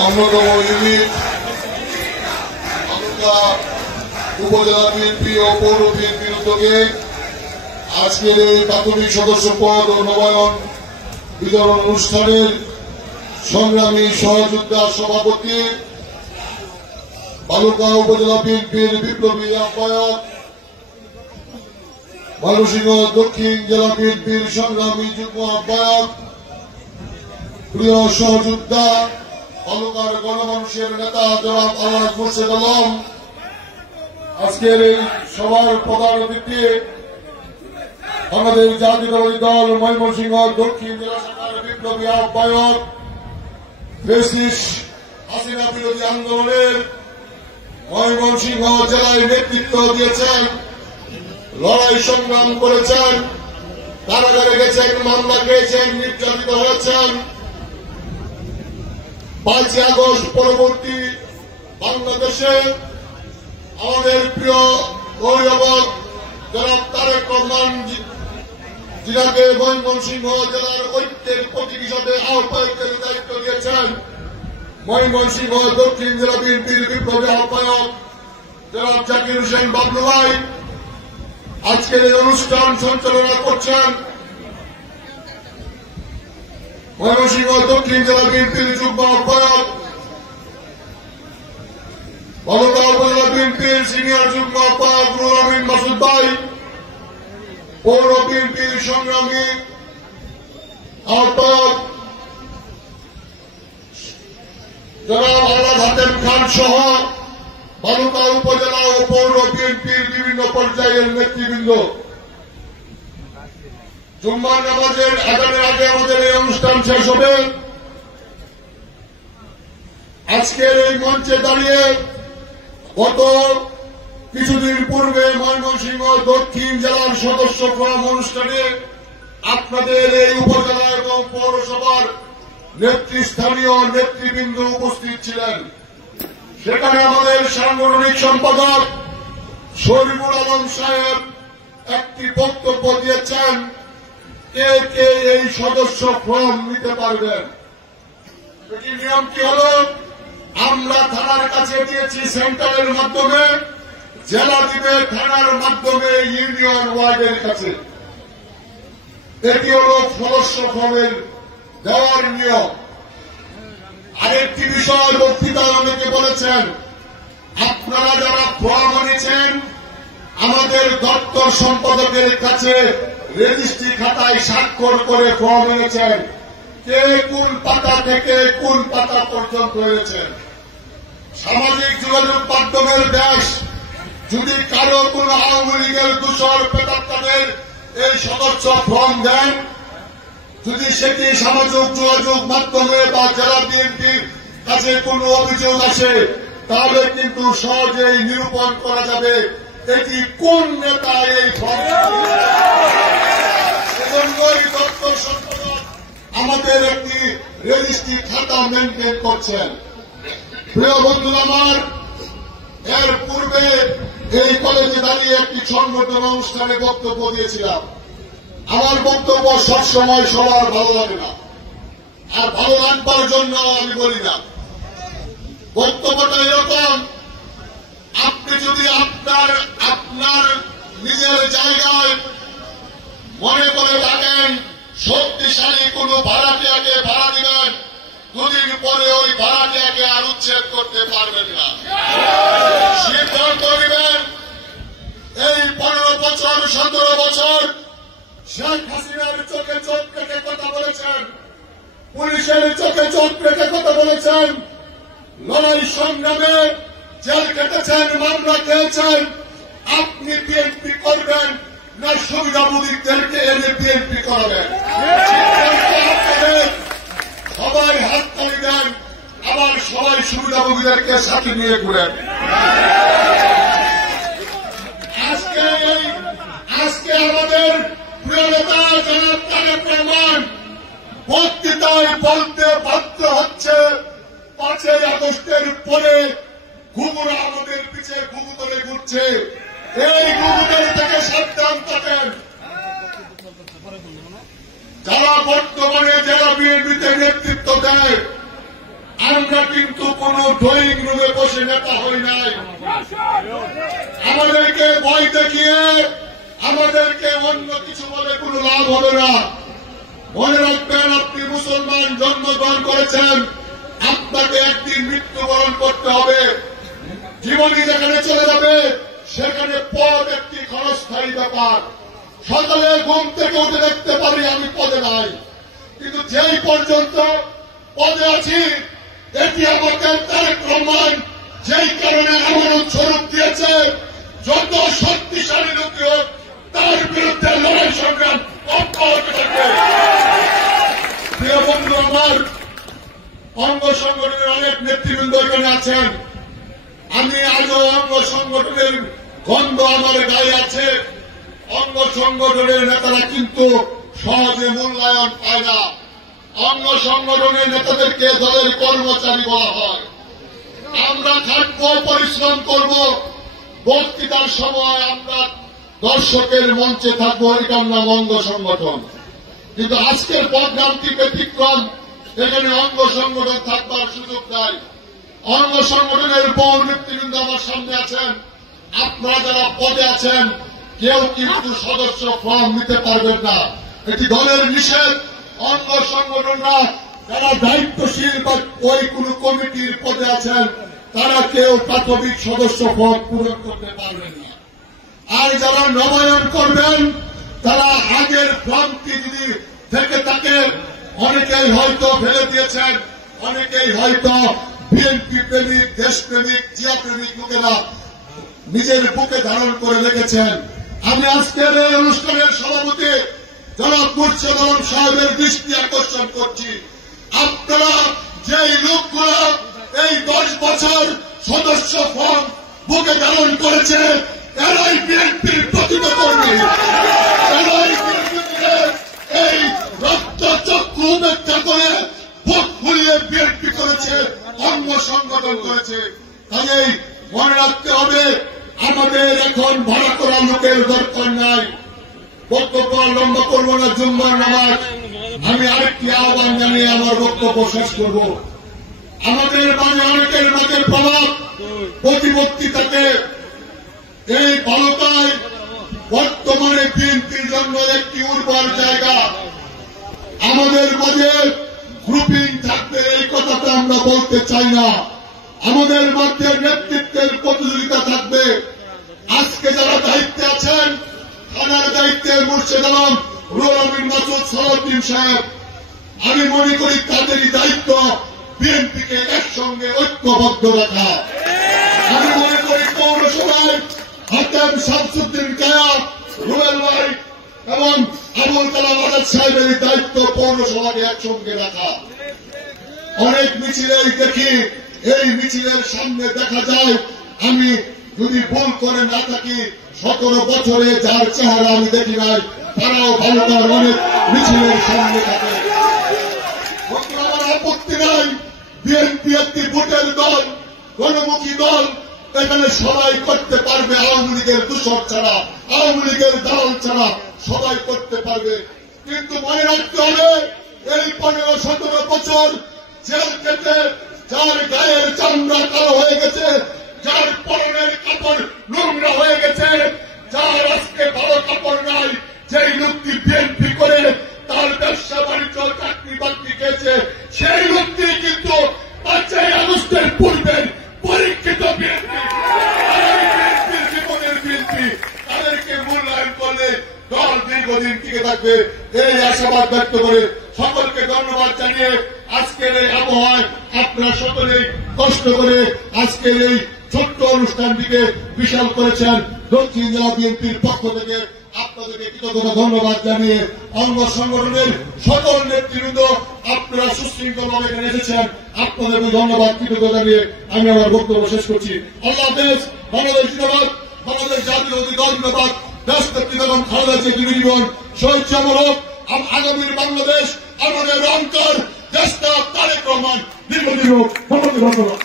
অন্যতম ইউনিট বালুকা উপজেলা বিএনপি ও পৌর বিএনপির উদ্যোগে আজকের এই প্রাথমিক সদস্য পদ ও নবায়ন বিতরণ অনুষ্ঠানের সংগ্রামী সহযোদ্ধা সভাপতি বালুকা উপজেলা বিএনপির বিপ্লবী আহ্বায়ক, ময়মনসিংহ দক্ষিণ জেলা বিএনপির সংগ্রামী যুগ্ম আহ্বায়ক, প্রিয় সহযোদ্ধা বালুকার গণমানুষের নেতা জনাব আলহাজ মুর্শেদ আলম, আজকের এই সভার প্রধান অতিথি বাংলাদেশ জাতীয়তাবাদী দল ময়মনসিংহ দক্ষিণ জেলা শাখার বিপ্লবী আহ্বায়ক, ফ্যাসিস্ট হাসিনা বিরোধী আন্দোলনের ময়মনসিংহ জেলায় নেতৃত্ব দিয়েছেন, লড়াই সংগ্রাম করেছেন, কারাগারে গেছেন, মামলা খেয়েছেন, নির্যাতিত হয়েছেন। 5 আগস্ট পরবর্তী বাংলাদেশে আমাদের প্রিয় অভিভাবক জনাব তারেক রহমান যিনাকে ময়মনসিংহ জেলার ঐক্যের প্রতীক হিসাবে আহ্বায়কের দায়িত্ব দিয়েছেন, ময়মনসিংহ দক্ষিণ জেলা বিএনপির বিপ্লবী আহ্বায়ক জনাব জাকির হোসেন বাবলু ভাই আজকের এই অনুষ্ঠান সঞ্চালনা করছেন। ময়মনসিংহ দক্ষিণ জেলা বিএনপির যুগ্ম আহ্বায়ক, বালুকা উপজেলা বিএনপির সিনিয়র যুগ্ম আহ্বায়ক নুরুল আমিন মাসুদ ভাই, পৌর বিএনপির সংগ্রামী আহ্বায়ক জনাব আলাদ হাতেম খান সহ বালুকা উপজেলা ও পৌর বিএনপির বিভিন্ন পর্যায়ের নেতৃবৃন্দ, জুম্মার নামাজের আজানের আগে আমাদের এই অনুষ্ঠান শেষ হবে। আজকের এই মঞ্চে দাঁড়িয়ে গত কিছুদিন পূর্বে ময়মনসিংহ দক্ষিণ জেলার সদস্য ফোরাম অনুষ্ঠানে আপনাদের এই উপজেলা এবং পৌরসভার নেতৃস্থানীয় নেতৃবৃন্দ উপস্থিত ছিলেন। সেখানে আমাদের সাংগঠনিক সম্পাদক শরীফুল আলম সাহেব একটি বক্তব্য দিয়েছেন, কে কে এই সদস্য ফর্ম নিতে পারবেন। এটি নিয়ম কি হল, আমরা থানার কাছে দিয়েছি সেন্টারের মাধ্যমে, জেলা দিবে থানার মাধ্যমে ইউনিয়ন ওয়ার্ডের কাছে। এটি হল সদস্য ফর্মের দেওয়ার নিয়ম। আরেকটি বিষয় বক্তৃতায় অনেকে বলেছেন, আপনারা যারা ফর্ম এনেছেন আমাদের দপ্তর সম্পাদকের কাছে রেজিস্ট্রি খাতায় স্বাক্ষর করে ফর্ম এনেছেন, কে কোন পাতা থেকে কোন পাতা পর্যন্ত এনেছেন। সামাজিক যোগাযোগ মাধ্যমের দেশ, যদি কারো কোন আওয়ামী লীগের দূষর প্রেতাত্মাদের এই সদস্য ফর্ম দেন, যদি সেটি সামাজিক যোগাযোগ মাধ্যমে বা জেলা বিএনপির কাছে কোন অভিযোগ আসে, তাহলে কিন্তু সহজেই নিরূপণ করা যাবে এটি কোন নেতা এই ফর্ম। সেজন্যই দপ্তর সম্পাদক আমাদের একটি রেজিস্ট্রি খাতা মেনটেন করছেন। প্রিয় বন্ধু আমার, এর পূর্বে এই কলেজে দাঁড়িয়ে একটি সংগঠন অনুষ্ঠানে বক্তব্য দিয়েছিলাম। আমার বক্তব্য সবসময় সবার ভালো লাগে না, আর ভালো লাগবার জন্য আমি বলি না। বক্তব্যটা এরকম, আপনি যদি আপনার নিজের জায়গায় মনে করে থাকেন শক্তিশালী কোন ভাড়াটিয়াকে ভাড়া দিবেন, দুদিন পরে ওই ভাড়াটিয়াকে আর উচ্ছেদ করতে পারবেন না। সিদ্ধান্ত নেবেন, এই 15 বছর 17 বছর শেখ হাসিনার চোখে চোখ রেখে কথা বলেছেন, পুলিশের চোখে চোখ রেখে কথা বলেছেন, লড়াই সংগ্রামে জেল কেটেছেন, মামলা খেয়েছেন। আপনি বিএনপি করবেন না সুবিধাভোগীদেরকে এনে বিএনপি করাবেন? সবাই হাত তালি দেন, আবার সবাই সুবিধাভোগীদেরকে সাথে নিয়ে ঘুরেন। আজকে আমাদের প্রিয় নেতা জনাব তারেক রহমান বক্তৃতায় বলতে বাধ্য হচ্ছে 5 আগস্টের পরে ঘুঘুরা আমাদের পিছে ঘুঘু করে ঘুরছে। এই ঘুঘুদের থেকে সাবধান থাকেন। যারা বর্তমানে জেলা বিএনপিতে নেতৃত্ব দেয়, আমরা কিন্তু কোন ড্রয়িং রুমে বসে নেতা হই নাই। আমাদেরকে ভয় দেখিয়ে আমাদেরকে অন্য কিছু বলে কোনো লাভ হবে না। মনে রাখবেন, আপনি মুসলমান জন্মগ্রহণ করেছেন, আপনাকে একদিন মৃত্যুবরণ করতে হবে। জীবনী যেখানে চলে যাবে সেখানে পদ একটি ক্ষণস্থায়ী ব্যাপার। সকালে ঘুম থেকে উঠে দেখতে পারি আমি পদে নাই, কিন্তু যেই পর্যন্ত পদে আছি এটি আমাকে তারেক রহমান যেই কারণে আমানত স্বরূপ দিয়েছে, যত শক্তিশালী লোক হোক তার বিরুদ্ধে লড়াই সংগ্রাম অব্যাহত থাকবে। প্রিয় বন্ধু আমার, অঙ্গ সংগঠনের অনেক নেতৃবৃন্দ এখানে আছেন। আমি আজও অঙ্গ সংগঠনের গন্ধ আমার গায়ে আছে। অঙ্গ সংগঠনের নেতারা কিন্তু সহজে মূল্যায়ন পায় না। অঙ্গ সংগঠনের নেতাদেরকে দলের কর্মচারী বলা হয়। আমরা খাটবো, পরিশ্রম করব, বক্তৃতার সময় আমরা দর্শকের মঞ্চে থাকবো, এটার নাম অঙ্গ সংগঠন। কিন্তু আজকের প্রোগ্রামটি ব্যতিক্রম, এখানে অঙ্গ সংগঠন থাকবার সুযোগ নাই। অঙ্গ সংগঠনের বহু নেতৃবৃন্দ আমার সামনে আছেন। আপনারা যারা পদে আছেন কেউ কিন্তু সদস্য ফর্ম নিতে পারবেন না, এটি দলের নিষেধ। অঙ্গ সংগঠনরা যারা দায়িত্বশীল বা ওই কোন কমিটির পদে আছেন তারা কেউ প্রাথমিক সদস্য ফর্ম পূরণ করতে পারবেন না। আর যারা নবায়ন করবেন তারা আগের ফর্মটি যদি থেকে থাকে, অনেকেই হয়তো ফেলে দিয়েছেন, অনেকেই হয়তো বিএনপি প্রেমিক, দেশপ্রেমিক, জিয়া প্রেমিক লোকেরা নিজের বুকে ধারণ করে রেখেছেন। আমি আজকের এই অনুষ্ঠানের সভাপতি জনাব মুর্শেদ আলম সাহেবের দৃষ্টি আকর্ষণ করছি, আপনারা যেই লোকগুলো এই 10 বছর সদস্য ফর্ম বুকে ধারণ করেছে এরাই বিএনপির প্রকৃত কর্মী। এরাই এই রক্তচক্ষু উপেক্ষা করে বুক ফুলিয়ে বিএনপি করেছে, অঙ্গ সংগঠন করেছে। তাই মনে রাখতে হবে, আমাদের এখন ভাড়া করা লোকের দরকার নাই। বক্তব্য লম্বা করব না, জুম্মার নামাজ। আমি আরেকটি আহ্বান জানিয়ে আমার বক্তব্য শেষ করব। আমাদের মাঝে অনেকের মাঝে প্রভাব প্রতিপত্তি থাকে। এই ভারতায় বর্তমানে বিএনপির জন্য একটি উর্বর জায়গা। আমাদের মাঝে গ্রুপিং থাকবে এই কথাটা আমরা বলতে চাই না। আমাদের মধ্যে নেতৃত্বের প্রতিযোগিতা থাকবে। আজকে যারা দায়িত্বে আছেন, থানার দায়িত্বে মুর্শেদ আলম, রুহুল আমিন মাসুদ, সালাউদ্দিন সাহেব, আমি মনে করি তাদেরই দায়িত্ব বিএনপিকে একসঙ্গে ঐক্যবদ্ধ রাখা। আমি মনে করি পৌরসভায় হাতেম শামসুদ্দিন কায়া, রুবেল ভাই এবং আবুল কালাম আজাদ সাহেবের দায়িত্ব পৌরসভাকে একসঙ্গে রাখা। অনেক মিছিলেই দেখি, এই মিছিলের সামনে দেখা যায়, আমি যদি ভুল করে না থাকি 17 বছরে যার চেহারা আমি দেখি নাই তারাও ভারতের অনেক মিছিলের সামনে থাকে। আমার আপত্তি নাই, বিএনপি একটি ভোটের দল, গণমুখী দল, এখানে সবাই করতে পারবে। আওয়ামী লীগের দূষণ ছাড়া, আওয়ামী লীগের দালাল ছাড়া সবাই করতে পারবে। কিন্তু মনে রাখতে হবে, এই 15-17 বছর জেল কেটে যার গায়ের চামড়া কালো হয়ে গেছে, যার পরনের কাপড় নোংরা হয়ে গেছে, যার আজকে ভালো কাপড় নাই, যেই লোকটি বিএনপি করে তার ব্যবসা বাণিজ্য চাকরি বাকরি খেয়েছে, সেই লোকটি কিন্তু 5 আগস্টের পূর্বের পরীক্ষিত বিএনপি, জীবনের বিএনপি। তাদেরকে মূল্যায়ন করলে দল দীর্ঘদিন টিকে থাকবে, এই আশাবাদ ব্যক্ত করে সকলকে ধন্যবাদ জানিয়ে আজকের এই আবহাওয়ায় আপনারা সকলেই কষ্ট করে আজকের এই ছোট্ট অনুষ্ঠানটিকে বিশাল করেছেন। দক্ষিণ জেলা বিএনপির পক্ষ থেকে আপনাদেরকে কৃতজ্ঞতা ধন্যবাদ জানিয়ে অঙ্গ সংগঠনের সকল নেতৃবৃন্দ আপনারা সুশৃঙ্খলভাবে এখানে এসেছেন, আপনাদেরকে ধন্যবাদ কৃতজ্ঞতা জানিয়ে আমি আমার বক্তব্য শেষ করছি। আল্লাহ হাফেজ। বাংলাদেশ জিন্দাবাদ, বাংলাদেশ জাতীয় দল জিন্দাবাদ। দেশ নেত্রী বেগম খালেদা জিয়ার জীবন শহীদ অমর হোক। আগামীর বাংলাদেশ আমাদের অন্তর দেশটা তারেক রহমান দীর্ঘদিন হোক। ধন্যবাদ।